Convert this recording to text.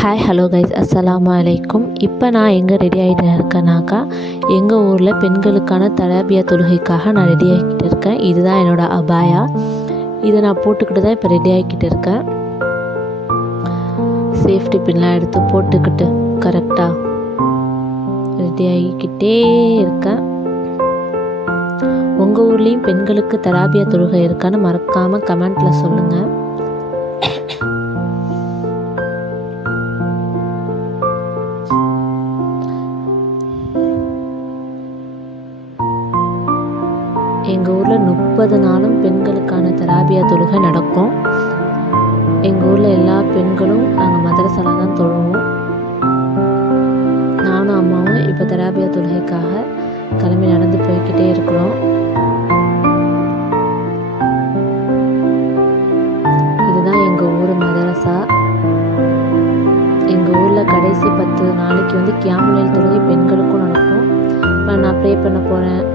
Hi hello guys, அஸ்ஸலாமு அலைக்கும். இப்போ நான் எங்கே ரெடி ஆகிட்டு இருக்கேனாக்கா, எங்கள் ஊரில் பெண்களுக்கான தராபியா தொழுகைக்காக நான் ரெடி ஆகிக்கிட்டு இருக்கேன். இதுதான் என்னோடய அபாயா. இதை நான் போட்டுக்கிட்டு தான் இப்போ ரெடி ஆகிக்கிட்டு இருக்கேன். சேஃப்டி பின்லாம் எடுத்து போட்டுக்கிட்டு கரெக்டாக ரெடி ஆகிக்கிட்டே இருக்கேன். உங்கள் ஊர்லேயும் பெண்களுக்கு தராபியா தொழுகை இருக்கான்னு மறக்காமல் கமெண்ட்டில் சொல்லுங்கள். எங்கள் ஊரில் 30 நாளும் பெண்களுக்கான தராபியா தொழுகை நடக்கும். எங்கள் ஊரில் எல்லா பெண்களும் நாங்கள் மதரசால தான் தொழுவோம். நானும் அம்மாவும் இப்போ தராபியா தொழுகைக்காக கிளம்பி நடந்து போய்கிட்டே இருக்கிறோம். இதுதான் எங்கள் ஊர் மதரசா. எங்கள் ஊரில் கடைசி 10 நாளைக்கு கியாமுல் லைல் தொழுகை பெண்களுக்கும் நடக்கும். இப்போ நான் ப்ரே பண்ண போகிறேன்.